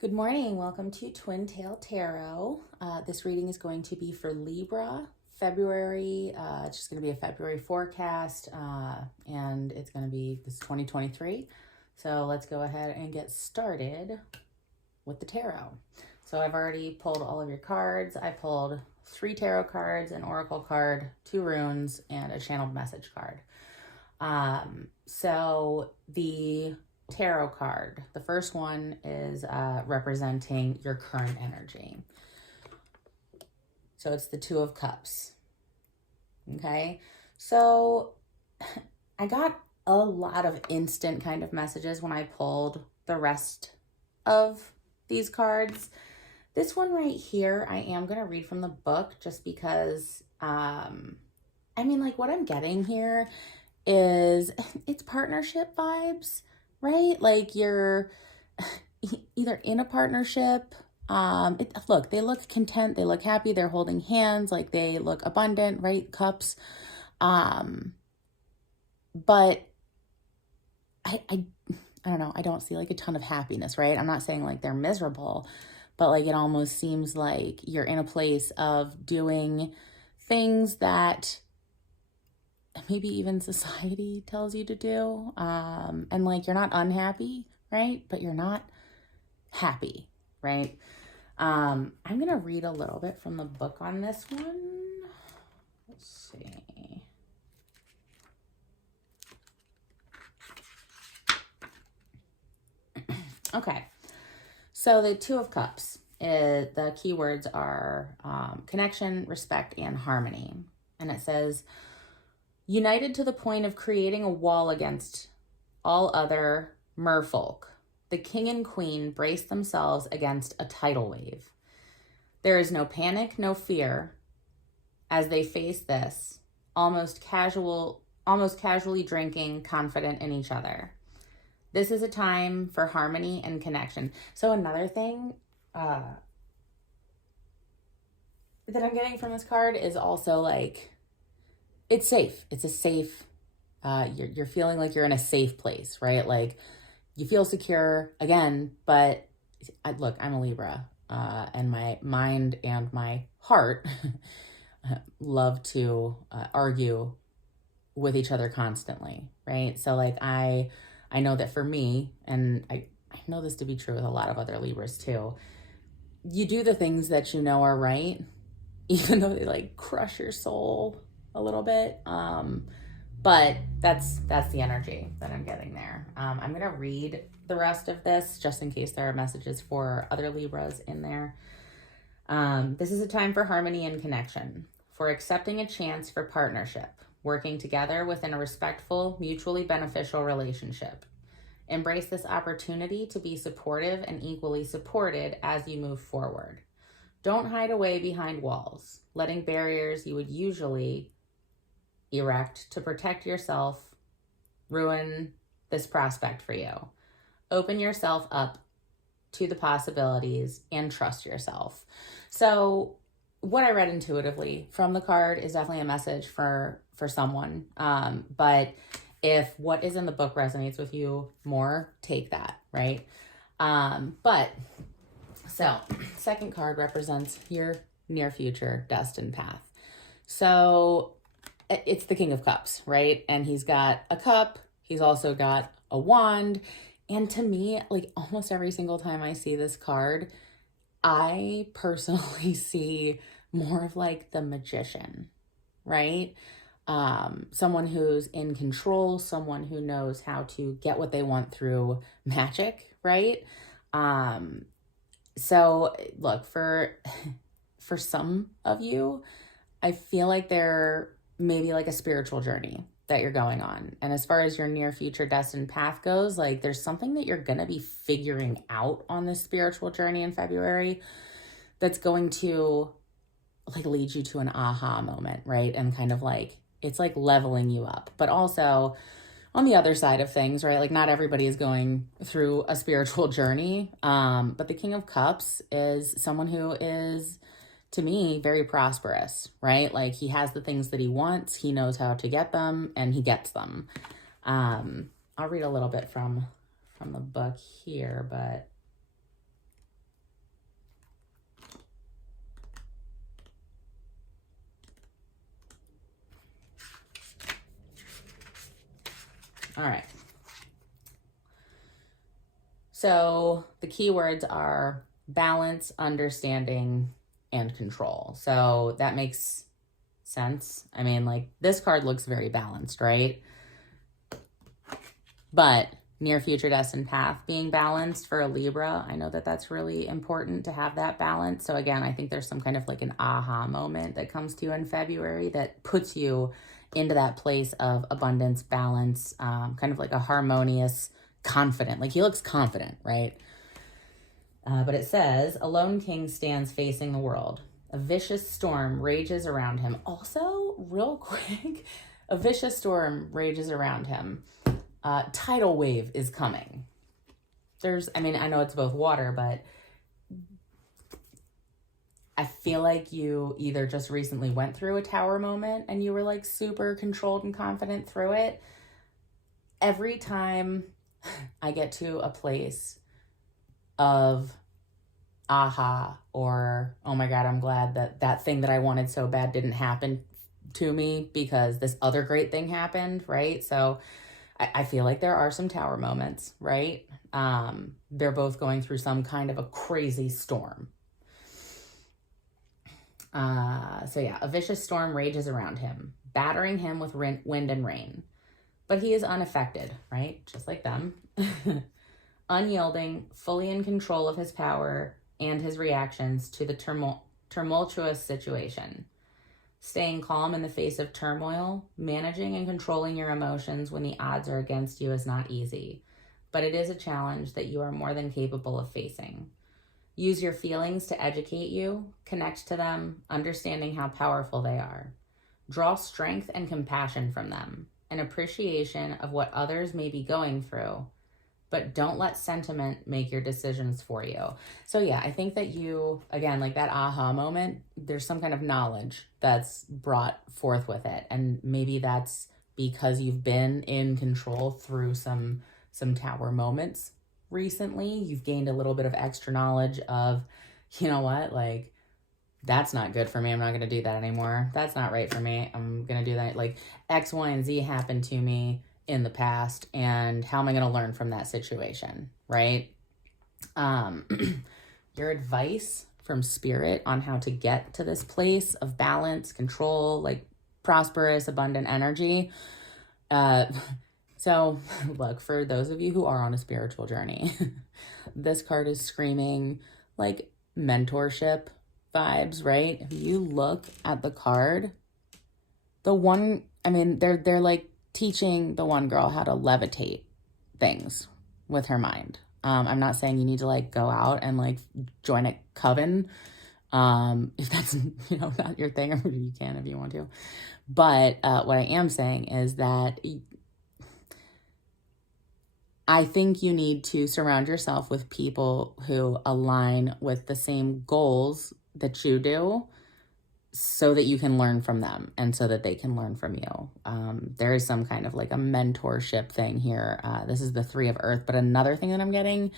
Good morning. Welcome to Twin Tail Tarot. This reading is going to be for Libra February. It's just going to be a February forecast, and it's going to be this 2023. So let's go ahead and get started with the tarot. So I've already pulled all of your cards. I pulled 3 tarot cards, an oracle card, 2 runes, and a channeled message card. So the tarot card, the first one is representing your current energy. So it's the 2 of Cups. Okay, so I got a lot of instant kind of messages when I pulled the rest of these cards. This one right here, I am going to read from the book just because, what I'm getting here is it's partnership vibes, right? Like you're either in a partnership. Look, they look content, they look happy, they're holding hands, like they look abundant, right? Cups. But I don't know, I don't see like a ton of happiness, right? I'm not saying like they're miserable, but like it almost seems like you're in a place of doing things that maybe even society tells you to do. And like you're not unhappy, right? But you're not happy, right? I'm going to read a little bit from the book on this one. Let's see. Okay. So the 2 of Cups, the keywords are connection, respect, and harmony. And it says, united to the point of creating a wall against all other merfolk, the king and queen brace themselves against a tidal wave. There is no panic, no fear as they face this, almost casually drinking, confident in each other. This is a time for harmony and connection. So another thing that I'm getting from this card is also like, it's safe. It's a safe, you're feeling like you're in a safe place, right? Like you feel secure again, but look, I'm a Libra, and my mind and my heart love to argue with each other constantly, right? So like I know that for me, and I know this to be true with a lot of other Libras too, you do the things that you know are right, even though they like crush your soul a little bit. But that's the energy that I'm getting there. I'm going to read the rest of this just in case there are messages for other Libras in there. This is a time for harmony and connection, for accepting a chance for partnership, working together within a respectful, mutually beneficial relationship. Embrace this opportunity to be supportive and equally supported as you move forward. Don't hide away behind walls, letting barriers you would usually erect to protect yourself ruin this prospect for you. Open yourself up to the possibilities and trust yourself. So what I read intuitively from the card is definitely a message for someone. But if what is in the book resonates with you more, take that, right? So second card represents your near future destined path. So it's the King of Cups, right? And he's got a cup. He's also got a wand. And to me, like almost every single time I see this card, I personally see more of like the magician, right? Someone who's in control, someone who knows how to get what they want through magic, right? So look, for some of you, I feel like there may be like a spiritual journey that you're going on. And as far as your near future destined path goes, like there's something that you're going to be figuring out on this spiritual journey in February that's going to like lead you to an aha moment, right? And kind of like, it's like leveling you up. But also on the other side of things, right? Like not everybody is going through a spiritual journey. But the King of Cups is someone who is, to me, very prosperous, right? Like he has the things that he wants, he knows how to get them, and he gets them. I'll read a little bit from the book here, but All right. So the keywords are balance, understanding, and control. So that makes sense. I mean, like, this card looks very balanced, right? But near future destined path being balanced for a Libra, I know that that's really important to have that balance. So again, I think there's some kind of like an aha moment that comes to you in February that puts you into that place of abundance, balance, kind of like a harmonious, confident. Like, he looks confident, right? But it says, a lone king stands facing the world. A vicious storm rages around him. Also, real quick, a vicious storm rages around him. Tidal wave is coming. I know it's both water, but I feel like you either just recently went through a tower moment and you were like super controlled and confident through it. Every time I get to a place of aha, or, oh my God, I'm glad that thing that I wanted so bad didn't happen to me because this other great thing happened, right? So I feel like there are some tower moments, right? They're both going through some kind of a crazy storm. So yeah, a vicious storm rages around him, battering him with wind and rain. But he is unaffected, right? Just like them. Unyielding, fully in control of his power and his reactions to the tumultuous situation. Staying calm in the face of turmoil, managing and controlling your emotions when the odds are against you is not easy, but it is a challenge that you are more than capable of facing. Use your feelings to educate you, connect to them, understanding how powerful they are. Draw strength and compassion from them, an appreciation of what others may be going through, but don't let sentiment make your decisions for you. So yeah, I think that you, again, like that aha moment, there's some kind of knowledge that's brought forth with it. And maybe that's because you've been in control through some tower moments recently. You've gained a little bit of extra knowledge of, you know what, like, that's not good for me. I'm not going to do that anymore. That's not right for me. I'm going to do that. Like, X, Y, and Z happened to me in the past, and how am I going to learn from that situation, right? Your advice from spirit on how to get to this place of balance, control, like prosperous, abundant energy. So look, for those of you who are on a spiritual journey, this card is screaming like mentorship vibes, right? If you look at the card, they're like teaching the one girl how to levitate things with her mind. I'm not saying you need to like go out and like join a coven. If that's, not your thing, or you can if you want to. But what I am saying is that I think you need to surround yourself with people who align with the same goals that you do, so that you can learn from them and so that they can learn from you. There is some kind of like a mentorship thing here. This is the 3 of Earth. But another thing that I'm getting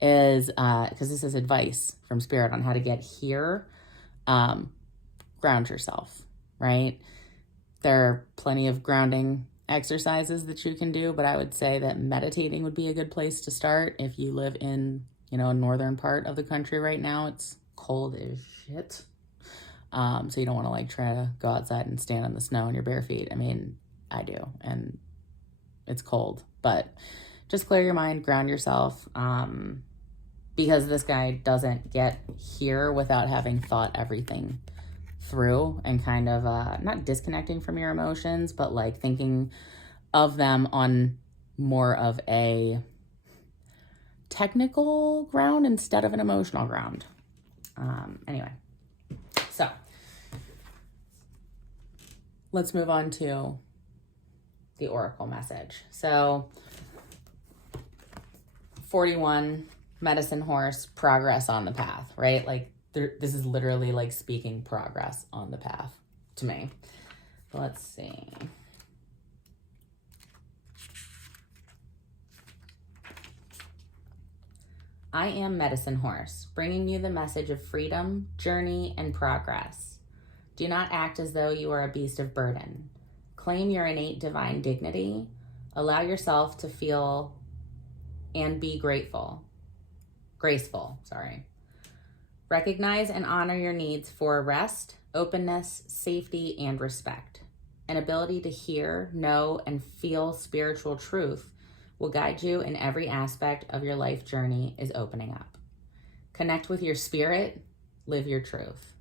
is, because this is advice from spirit on how to get here, ground yourself, right? There are plenty of grounding exercises that you can do, but I would say that meditating would be a good place to start. If you live in, a northern part of the country right now, it's cold as shit. So you don't want to like try to go outside and stand in the snow in your bare feet. I mean, I do, and it's cold, but just clear your mind, ground yourself, because this guy doesn't get here without having thought everything through and kind of not disconnecting from your emotions, but like thinking of them on more of a technical ground instead of an emotional ground. Anyway, so let's move on to the oracle message. So 41, medicine horse, progress on the path, right? Like this is literally like speaking progress on the path to me. Let's see. I am Medicine Horse, bringing you the message of freedom, journey, and progress. Do not act as though you are a beast of burden. Claim your innate divine dignity. Allow yourself to feel and be graceful. Recognize and honor your needs for rest, openness, safety, and respect. An ability to hear, know, and feel spiritual truth will guide you in every aspect of your life journey is opening up. Connect with your spirit, live your truth.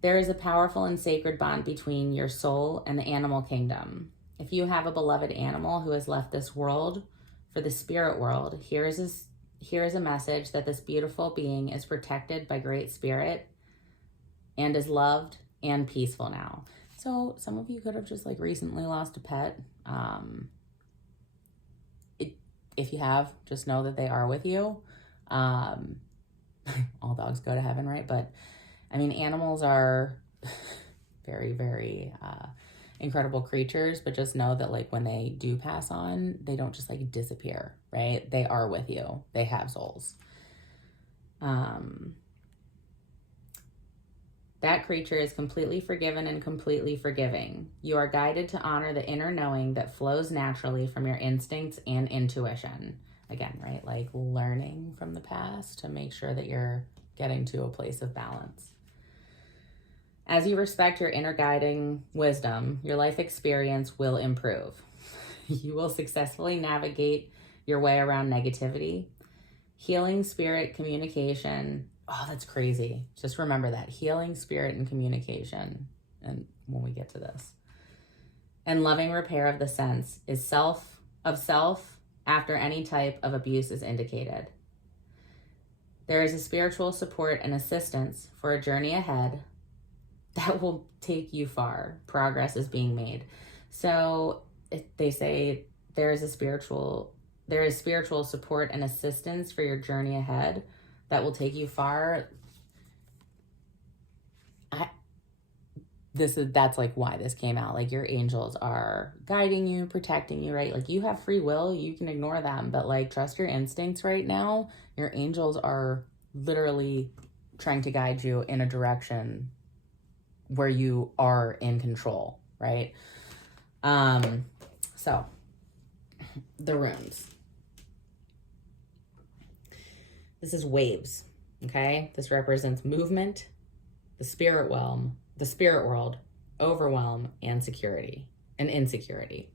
There is a powerful and sacred bond between your soul and the animal kingdom. If you have a beloved animal who has left this world for the spirit world, here is a message that this beautiful being is protected by Great Spirit and is loved and peaceful now. So some of you could have just like recently lost a pet. If you have, just know that they are with you. All dogs go to heaven, right? But I mean, animals are very, very incredible creatures, but just know that like when they do pass on, they don't just like disappear, right? They are with you. They have souls. That creature is completely forgiven and completely forgiving. You are guided to honor the inner knowing that flows naturally from your instincts and intuition. Again, right? Like learning from the past to make sure that you're getting to a place of balance. As you respect your inner guiding wisdom, your life experience will improve. You will successfully navigate your way around negativity. Healing spirit communication. Oh, that's crazy. Just remember that. Healing spirit and communication. And when we get to this. And loving repair of the sense is self after any type of abuse is indicated. There is a spiritual support and assistance for a journey ahead that will take you far. Progress is being made. So they say there is spiritual support and assistance for your journey ahead that will take you far. That's like why this came out. Like your angels are guiding you, protecting you, right? Like you have free will, you can ignore them, but like trust your instincts right now. Your angels are literally trying to guide you in a direction where you are in control, right? So the runes. This is waves, okay? This represents movement, the spirit world, overwhelm, and security and insecurity,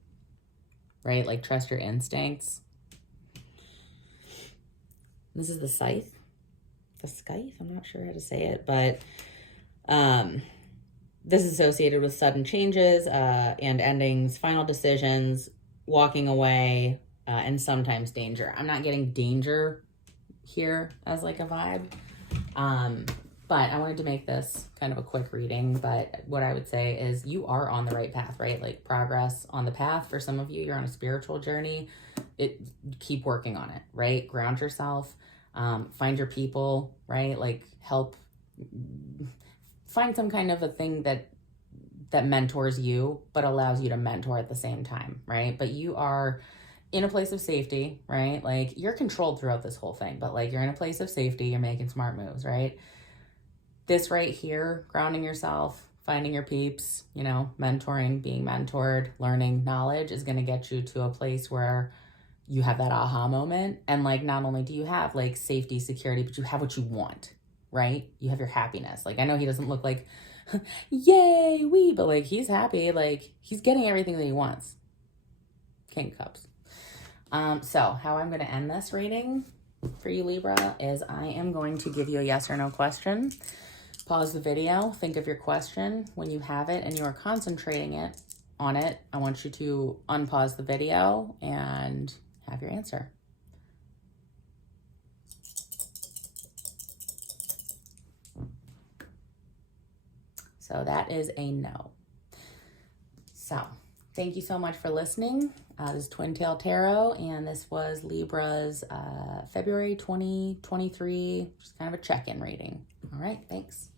right? Like trust your instincts. This is the scythe. I'm not sure how to say it, but this is associated with sudden changes and endings, final decisions, walking away, and sometimes danger. I'm not getting danger here as like a vibe. But I wanted to make this kind of a quick reading, but what I would say is you are on the right path, right? Like progress on the path. For some of you, you're on a spiritual journey. Keep working on it, right? Ground yourself, find your people, right? Like find some kind of a thing that mentors you, but allows you to mentor at the same time, right? But you are in a place of safety, right? Like you're controlled throughout this whole thing, but like you're in a place of safety, you're making smart moves, right? This right here, grounding yourself, finding your peeps, mentoring, being mentored, learning knowledge is going to get you to a place where you have that aha moment. And like, not only do you have like safety, security, but you have what you want, right? You have your happiness. Like, I know he doesn't look like, yay, but like, he's happy. Like he's getting everything that he wants. King of Cups. So how I'm going to end this reading for you, Libra, is I am going to give you a yes or no question. Pause the video, think of your question. When you have it and you are concentrating on it, I want you to unpause the video and have your answer. So that is a no. So thank you so much for listening. This is Twin Tail Tarot, and this was Libra's February 2023, just kind of a check-in reading. All right, thanks.